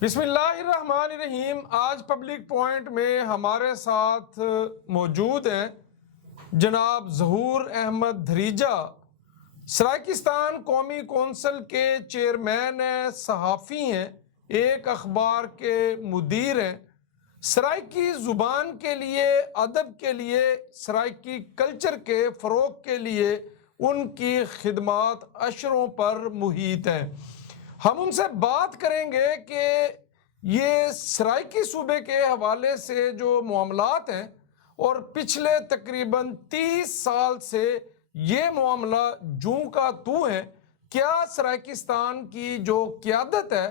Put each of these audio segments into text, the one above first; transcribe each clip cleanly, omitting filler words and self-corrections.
بسم اللہ الرحمن الرحیم۔ آج پبلک پوائنٹ میں ہمارے ساتھ موجود ہیں جناب ظہور احمد دھریجہ، سرائیکستان قومی کونسل کے چیئرمین ہیں، صحافی ہیں، ایک اخبار کے مدیر ہیں۔ سرائیکی زبان کے لیے، ادب کے لیے، سرائیکی کلچر کے فروغ کے لیے ان کی خدمات عشروں پر محیط ہیں۔ ہم ان سے بات کریں گے کہ یہ سرائیکی صوبے کے حوالے سے جو معاملات ہیں اور پچھلے تقریباً 30 سال سے یہ معاملہ جوں کا تو ہے، کیا سرائیکستان کی جو قیادت ہے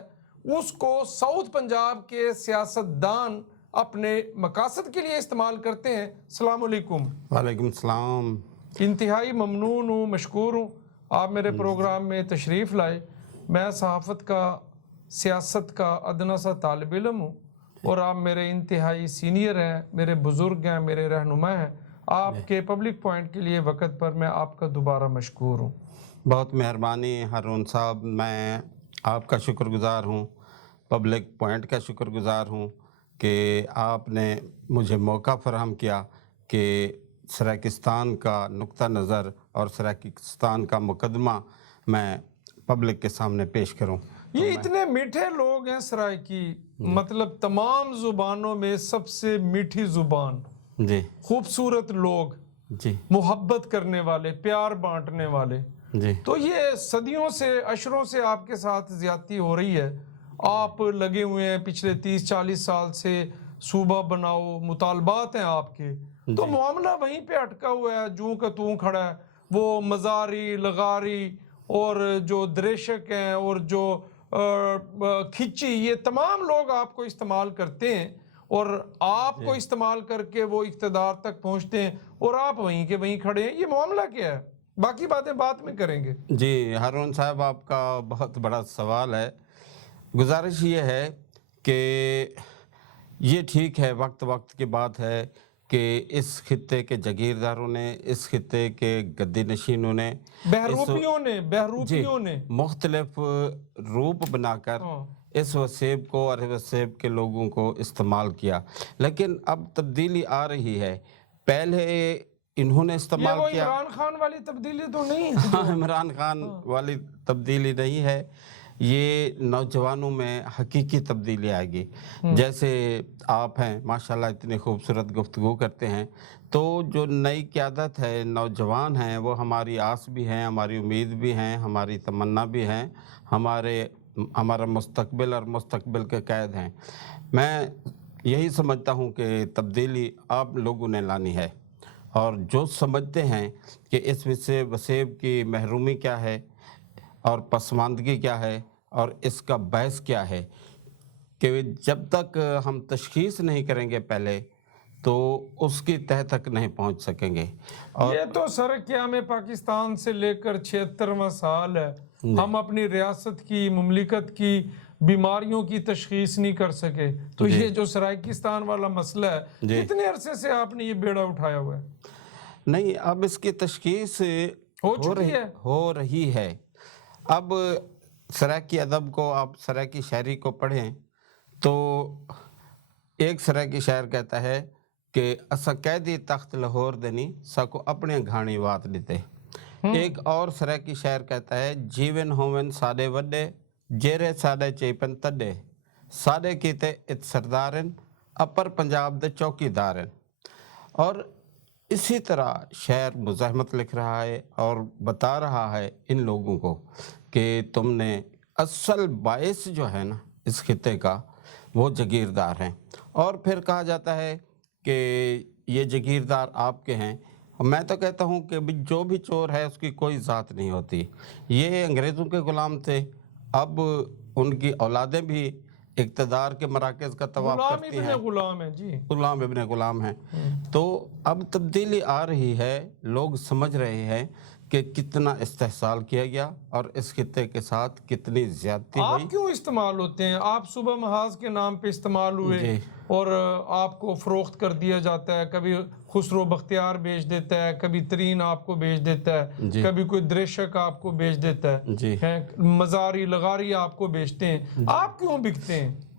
اس کو ساؤتھ پنجاب کے سیاستدان اپنے مقاصد کے لیے استعمال کرتے ہیں؟ السلام علیکم۔ وعلیکم السلام۔ انتہائی ممنون ہوں، مشکور ہوں آپ میرے پروگرام میں تشریف لائے۔ میں صحافت کا، سیاست کا ادنا سا طالب علم ہوں اور آپ میرے انتہائی سینئر ہیں، میرے بزرگ ہیں، میرے رہنما ہیں۔ آپ کے پبلک پوائنٹ کے لیے وقت پر میں آپ کا دوبارہ مشکور ہوں۔ بہت مہربانی ہارون صاحب، میں آپ کا شکر گزار ہوں، پبلک پوائنٹ کا شکر گزار ہوں کہ آپ نے مجھے موقع فراہم کیا کہ سرائیکستان کا نقطہ نظر اور سرائیکستان کا مقدمہ میں پبلک کے سامنے پیش کروں۔ یہ اتنے میٹھے لوگ ہیں سرائیکی، مطلب تمام زبانوں میں سب سے میٹھی زبان، جی خوبصورت لوگ، جی محبت کرنے والے، پیار بانٹنے والے۔ جی تو یہ صدیوں سے، عشروں سے آپ کے ساتھ زیادتی ہو رہی ہے۔ آپ لگے ہوئے ہیں پچھلے 30-40 سال سے، صوبہ بناؤ، مطالبات ہیں آپ کے، تو معاملہ وہیں پہ اٹکا ہوا ہے، جوں کا توں کھڑا ہے۔ وہ مزاری، لغاری اور جو دریشک ہیں اور جو کھچی، یہ تمام لوگ آپ کو استعمال کرتے ہیں اور آپ کو استعمال کر کے وہ اقتدار تک پہنچتے ہیں اور آپ وہیں کے وہیں کھڑے ہیں۔ یہ معاملہ کیا ہے؟ باقی باتیں بعد میں کریں گے۔ جی ہارون صاحب، آپ کا بہت بڑا سوال ہے۔ گزارش یہ ہے کہ یہ ٹھیک ہے، وقت وقت کی بات ہے کہ اس خطے کے جاگیرداروں نے، اس خطے کے گدی نشینوں نے، بہروپیوں نے مختلف روپ بنا کر اس وسیب کو اور وسیب کے لوگوں کو استعمال کیا، لیکن اب تبدیلی آ رہی ہے۔ پہلے انہوں نے استعمال کیا، یہ وہ عمران خان والی تبدیلی تو نہیں ہے؟ ہاں، عمران خان والی تبدیلی نہیں ہے، یہ نوجوانوں میں حقیقی تبدیلی آئے گی۔ جیسے آپ ہیں ماشاءاللہ، اتنی خوبصورت گفتگو کرتے ہیں، تو جو نئی قیادت ہے، نوجوان ہیں، وہ ہماری آس بھی ہیں، ہماری امید بھی ہیں، ہماری تمنا بھی ہیں، ہمارا مستقبل اور مستقبل کے قید ہیں۔ میں یہی سمجھتا ہوں کہ تبدیلی آپ لوگوں نے لانی ہے، اور جو سمجھتے ہیں کہ اس وسیب کی محرومی کیا ہے اور پسماندگی کیا ہے اور اس کا باعث کیا ہے، کہ جب تک ہم تشخیص نہیں کریں گے پہلے تو اس کی تہ تک نہیں پہنچ سکیں گے۔ اور یہ تو سر قیام پاکستان سے لے کر 76واں سال ہے، ہم اپنی ریاست کی، مملکت کی بیماریوں کی تشخیص نہیں کر سکے۔ تو یہ جو سرائیکستان والا مسئلہ ہے، کتنے عرصے سے آپ نے یہ بیڑا اٹھایا ہوا ہے؟ نہیں، اب اس کی تشخیص ہو رہی ہے۔ اب سرائیکی ادب کو، آپ سرائیکی شاعری کو پڑھیں تو ایک سرائیکی شاعر کہتا ہے کہ اسا قیدی تخت لاہور دنی ساکو اپنے گھاڑی وات دیتے۔ ایک اور سرائیکی شاعر کہتا ہے جیون ہوون ساڈے وڈے جیرے ساڈے چیپن تڈے ساڈے کیتے ات سردارن اپر پنجاب دے چوکی دارن۔ اور اسی طرح شاعر مزاحمت لکھ رہا ہے اور بتا رہا ہے ان لوگوں کو کہ تم نے اصل باعث جو ہے نا اس خطے کا، وہ جاگیردار ہیں۔ اور پھر کہا جاتا ہے کہ یہ جاگیردار آپ کے ہیں۔ میں تو کہتا ہوں کہ جو بھی چور ہے اس کی کوئی ذات نہیں ہوتی۔ یہ انگریزوں کے غلام تھے، اب ان کی اولادیں بھی اقتدار کے مراکز کا طواف کرتی ہیں، غلام ہیں جی، غلام ابن غلام ہیں۔ تو اب تبدیلی آ رہی ہے، لوگ سمجھ رہے ہیں کہ کتنا استحصال کیا گیا اور اس خطے کے ساتھ کتنی زیادتی ہوئی۔ آپ کیوں استعمال ہوتے ہیں؟ آپ صبح محاذ کے نام پہ استعمال ہوئے اور آپ کو فروخت کر دیا جاتا ہے، کبھی خسرو بختیار بیچ دیتا ہے، کبھی ترین آپ کو بیچ دیتا ہے، کبھی کوئی دریشک آپ کو بیچ دیتا ہے، مزاری لغاری آپ کو بیچتے ہیں۔ آپ کیوں بکتے ہیں؟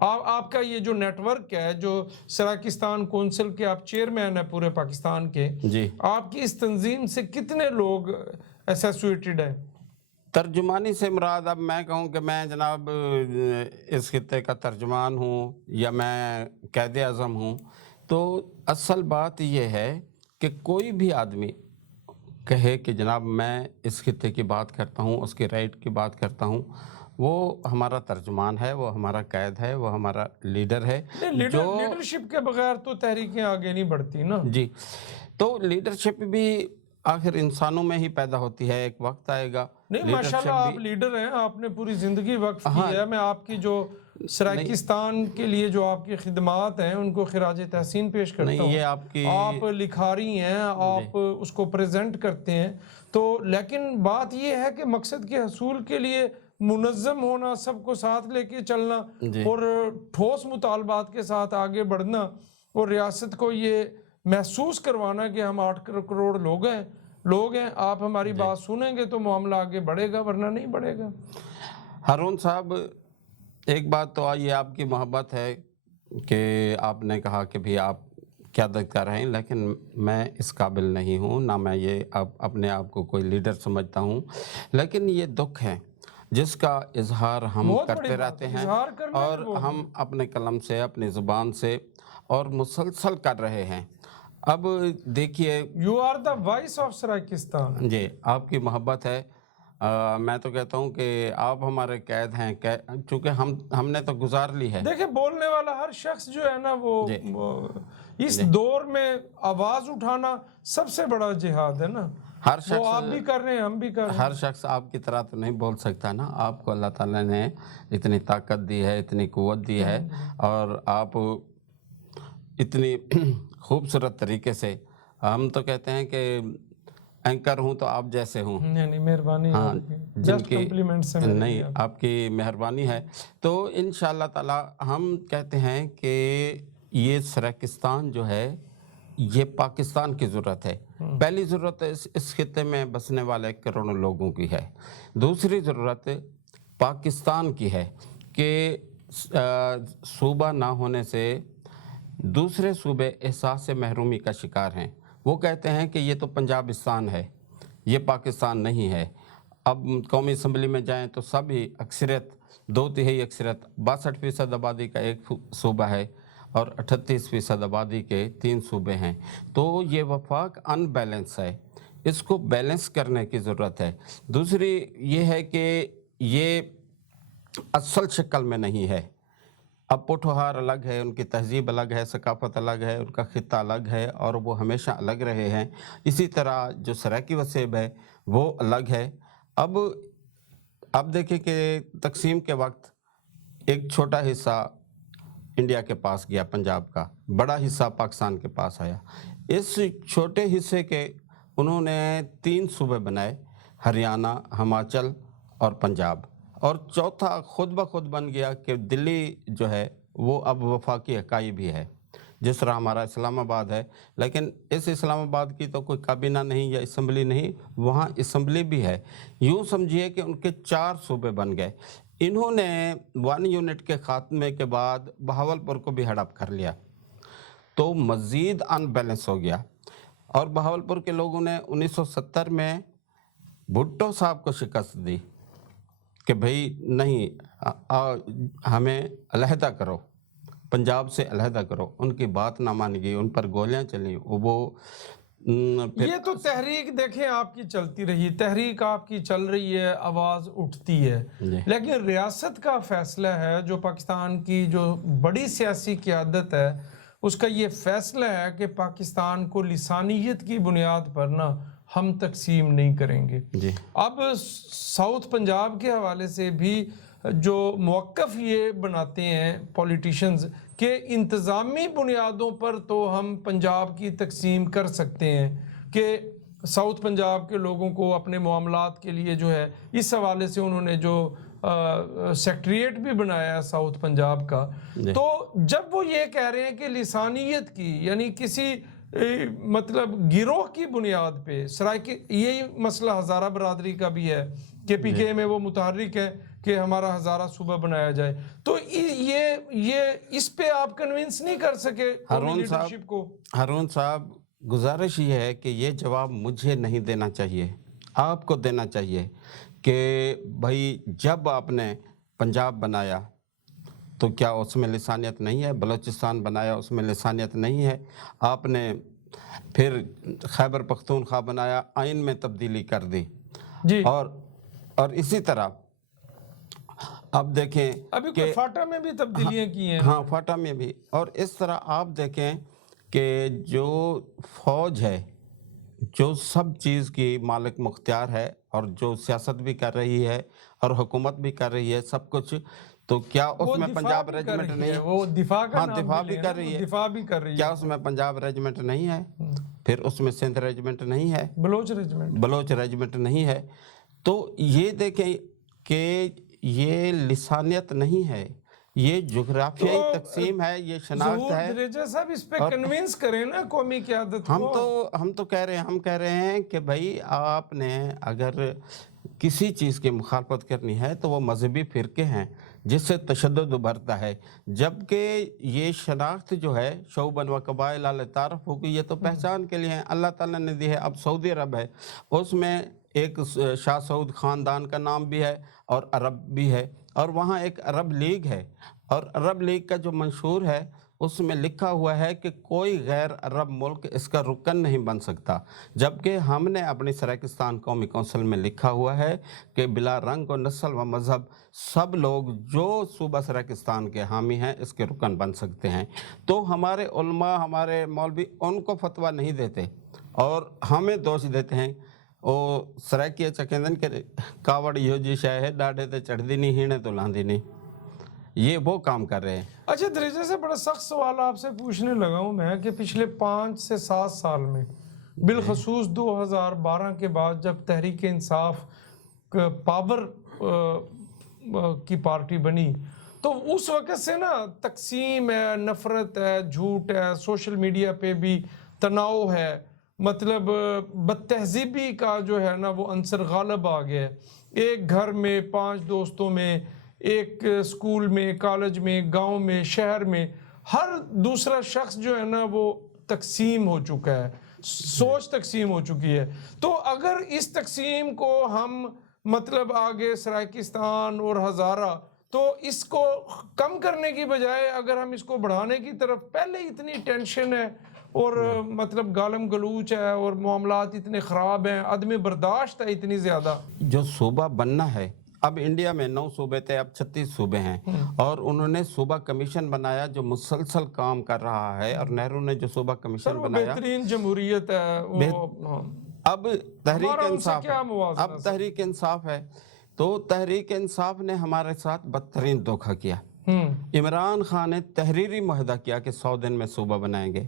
آپ کا یہ جو نیٹ ورک ہے، جو سرائیکستان کونسل کے آپ چیئرمین ہیں پورے پاکستان کے، جی، آپ کی اس تنظیم سے کتنے لوگ ایسوسیٹڈ ہیں؟ ترجمانی سے مراد، اب میں کہوں کہ میں جناب اس خطے کا ترجمان ہوں یا میں قائد اعظم ہوں، تو اصل بات یہ ہے کہ کوئی بھی آدمی کہے کہ جناب میں اس خطے کی بات کرتا ہوں، اس کے رائٹ کی بات کرتا ہوں، وہ ہمارا ترجمان ہے، وہ ہمارا قائد ہے، وہ ہمارا لیڈر ہے. لیڈرشپ کے بغیر تو تحریکیں آگے نہیں بڑھتی نا. جی، تو لیڈرشپ بھی آخر انسانوں میں ہی پیدا ہوتی ہے، ایک وقت آئے گا. نہیں ماشاءاللہ آپ لیڈر ہیں، آپ نے پوری زندگی وقف کی ہے. میں آپ کی جو سرائیکستان کے لیے جو آپ کی خدمات ہیں ان کو خراج تحسین پیش کرتا ہوں. یہ آپ لکھاری ہیں، آپ اس کو پریزنٹ کرتے ہیں. تو لیکن بات یہ ہے کہ مقصد کے حصول کے لیے منظم ہونا، سب کو ساتھ لے کے چلنا اور ٹھوس مطالبات کے ساتھ آگے بڑھنا، اور ریاست کو یہ محسوس کروانا کہ ہم 8 کروڑ لوگ ہیں، آپ ہماری بات سنیں گے تو معاملہ آگے بڑھے گا، ورنہ نہیں بڑھے گا. ہارون صاحب، ایک بات تو یہ آپ کی محبت ہے کہ آپ نے کہا کہ بھی آپ قیادت کر رہے ہیں، لیکن میں اس قابل نہیں ہوں، نہ میں یہ اپنے آپ کو کوئی لیڈر سمجھتا ہوں. لیکن یہ دکھ ہے جس کا اظہار ہم کرتے رہتے ہیں، اور ہم اپنے قلم سے، اپنی زبان سے اور مسلسل کر رہے ہیں. اب دیکھیے، you are the voice of Saraikistan. جی، آپ کی محبت ہے. میں تو کہتا ہوں کہ آپ ہمارے قائد ہیں، چونکہ ہم نے تو گزار لی ہے. دیکھیں، بولنے والا ہر شخص جو ہے نا، وہ اس دور میں آواز اٹھانا سب سے بڑا جہاد ہے نا. ہر شخص، وہ آپ بھی کر رہے ہیں، ہم بھی کر رہے ہیں. ہر شخص آپ کی طرح تو نہیں بول سکتا نا. آپ کو اللہ تعالیٰ نے اتنی طاقت دی ہے، اتنی قوت دی ہے، اور آپ اتنی خوبصورت طریقے سے، ہم تو کہتے ہیں کہ اینکر ہوں تو آپ جیسے ہوں. نہیں، مہربانی. ہاں، نہیں، آپ کی مہربانی ہے. تو انشاءاللہ تعالی ہم کہتے ہیں کہ یہ سرائیکستان جو ہے یہ پاکستان کی ضرورت ہے. پہلی ضرورت اس خطے میں بسنے والے کروڑوں لوگوں کی ہے. دوسری ضرورت پاکستان کی ہے کہ صوبہ نہ ہونے سے دوسرے صوبے احساس سے محرومی کا شکار ہیں. وہ کہتے ہیں کہ یہ تو پنجابستان ہے، یہ پاکستان نہیں ہے. اب قومی اسمبلی میں جائیں تو سب ہی اکثریت، 2/3 اکثریت، 62% آبادی کا ایک صوبہ ہے اور 38% آبادی کے 3 صوبے ہیں. تو یہ وفاق ان بیلنس ہے، اس کو بیلنس کرنے کی ضرورت ہے. دوسری یہ ہے کہ یہ اصل شکل میں نہیں ہے. اب پوٹھوہار الگ ہے، ان کی تہذیب الگ ہے، ثقافت الگ ہے، ان کا خطہ الگ ہے، اور وہ ہمیشہ الگ رہے ہیں. اسی طرح جو سرائیکی وسیب ہے وہ الگ ہے. اب دیکھیں کہ تقسیم کے وقت ایک چھوٹا حصہ انڈیا کے پاس گیا، پنجاب کا، بڑا حصہ پاکستان کے پاس آیا. اس چھوٹے حصے کے انہوں نے 3 صوبے بنائے، ہریانہ، ہماچل اور پنجاب. اور چوتھا خود بخود بن گیا کہ دلی جو ہے وہ اب وفاقی اکائی بھی ہے، جس طرح ہمارا اسلام آباد ہے. لیکن اس اسلام آباد کی تو کوئی کابینہ نہیں یا اسمبلی نہیں، وہاں اسمبلی بھی ہے. یوں سمجھیے کہ ان کے 4 صوبے بن گئے. انہوں نے 1 یونٹ کے خاتمے کے بعد بہاولپور کو بھی ہڑپ کر لیا، تو مزید ان بیلنس ہو گیا. اور بہاولپور کے لوگوں نے 1970 میں بھٹو صاحب کو شکست دی کہ بھئی نہیں، ہمیں علیحدہ کرو، پنجاب سے علیحدہ کرو. ان کی بات نہ مانی گئی، ان پر گولیاں چلیں. یہ تو تحریک دیکھیں آپ کی چلتی رہی، تحریک آپ کی چل رہی ہے، آواز اٹھتی ہے. لیکن ریاست کا فیصلہ ہے، جو پاکستان کی جو بڑی سیاسی قیادت ہے، اس کا یہ فیصلہ ہے کہ پاکستان کو لسانیت کی بنیاد پر نہ ہم تقسیم نہیں کریں گے. اب ساؤتھ پنجاب کے حوالے سے بھی جو موقف یہ بناتے ہیں پولیٹیشنز کہ انتظامی بنیادوں پر تو ہم پنجاب کی تقسیم کر سکتے ہیں، کہ ساؤتھ پنجاب کے لوگوں کو اپنے معاملات کے لیے جو ہے، اس حوالے سے انہوں نے جو سیکٹریٹ بھی بنایا ہے ساؤتھ پنجاب کا. تو جب وہ یہ کہہ رہے ہیں کہ لسانیت کی، یعنی کسی مطلب گروہ کی بنیاد پہ، یہی مسئلہ ہزارہ برادری کا بھی ہے کہ پی کے میں وہ متحرک ہے کہ ہمارا ہزارہ صوبہ بنایا جائے. تو یہ اس پہ آپ کنونس نہیں کر سکے قومی لیڈرشپ کو؟ ہارون صاحب، گزارش یہ ہے کہ یہ جواب مجھے نہیں دینا چاہیے، آپ کو دینا چاہیے کہ بھائی جب آپ نے پنجاب بنایا تو کیا اس میں لسانیت نہیں ہے؟ بلوچستان بنایا اس میں لسانیت نہیں ہے؟ آپ نے پھر خیبر پختونخوا بنایا، آئین میں تبدیلی کر دی. جی. اور اسی طرح اب دیکھیں ابھی کہ فاٹا میں بھی تبدیلیاں کی ہیں. ہاں، فاٹا میں بھی. اور اس طرح آپ دیکھیں کہ جو فوج ہے، جو سب چیز کی مالک مختار ہے اور جو سیاست بھی کر رہی ہے اور حکومت بھی کر رہی ہے سب کچھ، تو کیا اس میں پنجاب ریجمنٹ نہیں ہے؟ وہ دفاع کا ہاں، نام دفاع بھی بھی کر رہی ہے. دفاع بھی کر رہی ہے. کیا اس میں پنجاب ریجمنٹ نہیں ہے؟ پھر اس میں سندھ ریجمنٹ نہیں ہے؟ بلوچ ریجمنٹ نہیں ہے؟ تو یہ دیکھیں کہ یہ لسانیت نہیں ہے، یہ جغرافیائی تقسیم ہے، یہ شناخت ہے. دریجہ صاحب اس پہ کنونس کریں نا قومی قیادت کو. ہم کہہ رہے ہیں کہ بھائی آپ نے اگر کسی چیز کی مخالفت کرنی ہے تو وہ مذہبی فرقے ہیں جس سے تشدد ابھرتا ہے، جبکہ یہ شناخت جو ہے شعوباً و قبائل تعارف ہوگی، یہ تو پہچان کے لیے ہیں، اللہ تعالیٰ نے دی ہے. اب سعودی عرب ہے، اس میں ایک شاہ سعود خاندان کا نام بھی ہے اور عرب بھی ہے، اور وہاں ایک عرب لیگ ہے، اور عرب لیگ کا جو منشور ہے اس میں لکھا ہوا ہے کہ کوئی غیر عرب ملک اس کا رکن نہیں بن سکتا. جبکہ ہم نے اپنی سرائیکستان قومی کونسل میں لکھا ہوا ہے کہ بلا رنگ و نسل و مذہب سب لوگ جو صوبہ سرائیکستان کے حامی ہیں اس کے رکن بن سکتے ہیں. تو ہمارے علماء، ہمارے مولوی ان کو فتویٰ نہیں دیتے اور ہمیں دوش دیتے ہیں. وہ سرائیکی چکندن کے کاوڑ یہ جی شاہ ہے ڈاڑھے تے چڑھ دی نہیں ہینے تو لاندی نہیں، یہ وہ کام کر رہے ہیں. اچھا دریجہ سے بڑا سخت سوال آپ سے پوچھنے لگا ہوں میں کہ پچھلے 5 سے 7 سال میں بالخصوص 2012 کے بعد جب تحریک انصاف پاور کی پارٹی بنی تو اس وقت سے نا تقسیم ہے، نفرت ہے، جھوٹ ہے، سوشل میڈیا پہ بھی تناؤ ہے، مطلب بد تہذیبی کا جو ہے نا وہ عنصر غالب آ گیا ہے. ایک گھر میں 5 دوستوں میں، ایک اسکول میں، کالج میں، گاؤں میں، شہر میں، ہر دوسرا شخص جو ہے نا وہ تقسیم ہو چکا ہے، سوچ تقسیم ہو چکی ہے. تو اگر اس تقسیم کو ہم مطلب آگے سرائیکستان اور ہزارہ، تو اس کو کم کرنے کی بجائے اگر ہم اس کو بڑھانے کی طرف، پہلے اتنی ٹینشن ہے اور مطلب گالم گلوچ ہے اور معاملات اتنے خراب ہیں، عدم برداشت ہے اتنی زیادہ. جو صوبہ بننا ہے، اب انڈیا میں 9 صوبے تھے، اب 36 صوبے ہیں، اور انہوں نے صوبہ کمیشن بنایا جو مسلسل کام کر رہا ہے، اور نہرو نے جو صوبہ کمیشن بنایا، بہترین جمہوریت ہے. اب تحریک انصاف کیا موازنہ؟ اب تحریک انصاف ہے، تو تحریک انصاف نے ہمارے ساتھ بدترین دھوکہ کیا. عمران خان نے تحریری معاہدہ کیا کہ 100 دن میں صوبہ بنائیں گے،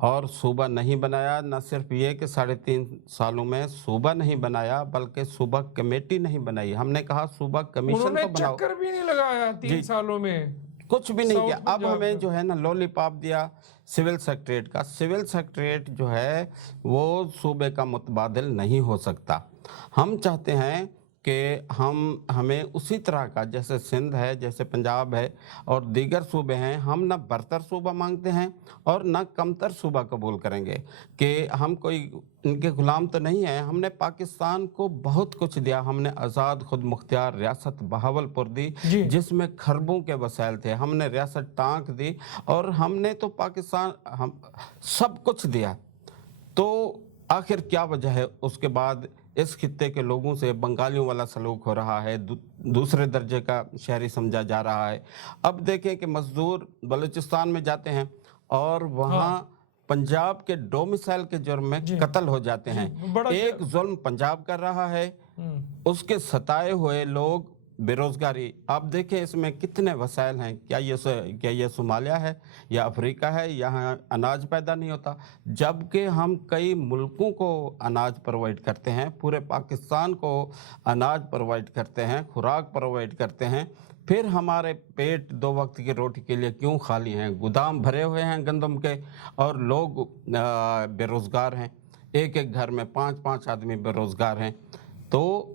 اور صوبہ نہیں بنایا. نہ صرف یہ کہ 3.5 سالوں میں صوبہ نہیں بنایا بلکہ صوبہ کمیٹی نہیں بنائی. ہم نے کہا صوبہ کمیشن کو بناؤ. چکر بھی نہیں لگایا 3 سالوں میں، کچھ بھی نہیں کیا. اب ہمیں جو ہے نا لولی پاپ دیا سول سیکٹریٹ کا. سول سیکٹریٹ جو ہے وہ صوبے کا متبادل نہیں ہو سکتا. ہم چاہتے ہیں کہ ہمیں اسی طرح کا جیسے سندھ ہے، جیسے پنجاب ہے اور دیگر صوبے ہیں، ہم نہ برتر صوبہ مانگتے ہیں اور نہ کمتر صوبہ قبول کریں گے کہ ہم کوئی ان کے غلام تو نہیں ہیں. ہم نے پاکستان کو بہت کچھ دیا. ہم نے آزاد خود مختار ریاست بہاولپور دی جس میں کھربوں کے وسائل تھے. ہم نے ریاست ٹانک دی، اور ہم نے تو پاکستان سب کچھ دیا. تو آخر کیا وجہ ہے اس کے بعد اس خطے کے لوگوں سے بنگالیوں والا سلوک ہو رہا ہے، دوسرے درجے کا شہری سمجھا جا رہا ہے. اب دیکھیں کہ مزدور بلوچستان میں جاتے ہیں اور وہاں پنجاب کے ڈومیسائل کے جرم میں قتل ہو جاتے ہیں. ایک ظلم پنجاب کر رہا ہے، اس کے ستائے ہوئے لوگ بے روزگاری. آپ دیکھیں اس میں کتنے وسائل ہیں. کیا یہ صومالیہ ہے یا افریقہ ہے؟ یہاں اناج پیدا نہیں ہوتا، جبکہ ہم کئی ملکوں کو اناج پرووائڈ کرتے ہیں، پورے پاکستان کو اناج پرووائڈ کرتے ہیں، خوراک پرووائڈ کرتے ہیں. پھر ہمارے پیٹ 2 وقت کی روٹی کے لیے کیوں خالی ہیں؟ گودام بھرے ہوئے ہیں گندم کے، اور لوگ بے روزگار ہیں. ایک گھر میں 5 آدمی بے روزگار ہیں. تو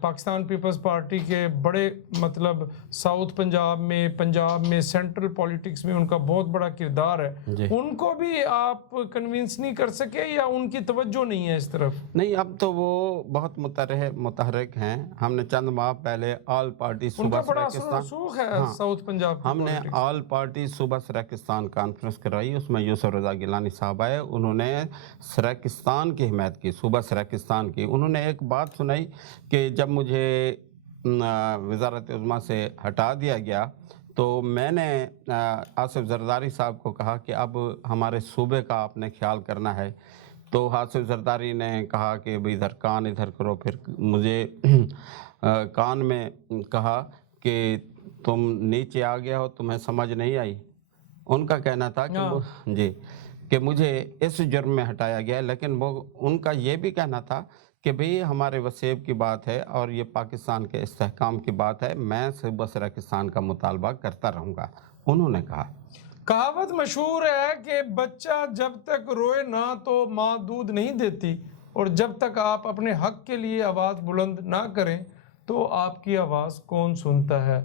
پاکستان پیپلز پارٹی کے بڑے مطلب ساؤتھ پنجاب میں سینٹرل پولیٹکس میں ان کا بہت بڑا کردار ہے، جی ان کو بھی آپ کنونس نہیں کر سکے یا ان کی توجہ نہیں ہے اس طرف؟ نہیں، اب تو وہ بہت متحرک ہیں. ہم نے چند ماہ پہلے آل پارٹی ان کا صوبہ بڑا اثر و سراکستان، رسوخ ہے ہاں، ساؤتھ پنجاب کی ہم نے پولیٹکس۔ آل پارٹی صوبہ سراکستان کانفرنس کرائی. اس میں یوسف رضا گیلانی صاحب آئے، انہوں نے سراکستان کی حمایت کی، صوبہ سراکستان کی. انہوں نے ایک بات سنائی کہ جب مجھے وزارت عظمیٰ سے ہٹا دیا گیا تو میں نے آصف زرداری صاحب کو کہا کہ اب ہمارے صوبے کا آپ نے خیال کرنا ہے. تو آصف زرداری نے کہا کہ بھئی ادھر کان ادھر کرو. پھر مجھے کان میں کہا کہ تم نیچے آ گیا ہو، تمہیں سمجھ نہیں آئی. ان کا کہنا تھا کہ جی کہ مجھے اس جرم میں ہٹایا گیا، لیکن وہ ان کا یہ بھی کہنا تھا کہ بھئی ہمارے وسیب کی بات ہے اور یہ پاکستان کے استحکام کی بات ہے، میں صوبہ سراکستان کا مطالبہ کرتا رہوں گا. انہوں نے کہا، کہاوت مشہور ہے کہ بچہ جب تک روئے نہ تو ماں دودھ نہیں دیتی، اور جب تک آپ اپنے حق کے لیے آواز بلند نہ کریں تو آپ کی آواز کون سنتا ہے؟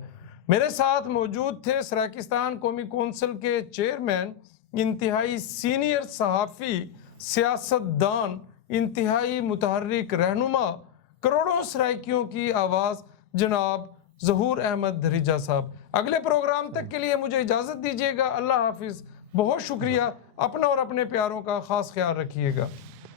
میرے ساتھ موجود تھے سراکستان قومی کونسل کے چیئرمین، انتہائی سینئر صحافی، سیاستدان، انتہائی متحرک رہنما، کروڑوں سرائکیوں کی آواز، جناب ظہور احمد دھریجہ صاحب. اگلے پروگرام تک کے لیے مجھے اجازت دیجیے گا. اللہ حافظ. بہت شکریہ. اپنا اور اپنے پیاروں کا خاص خیال رکھیے گا.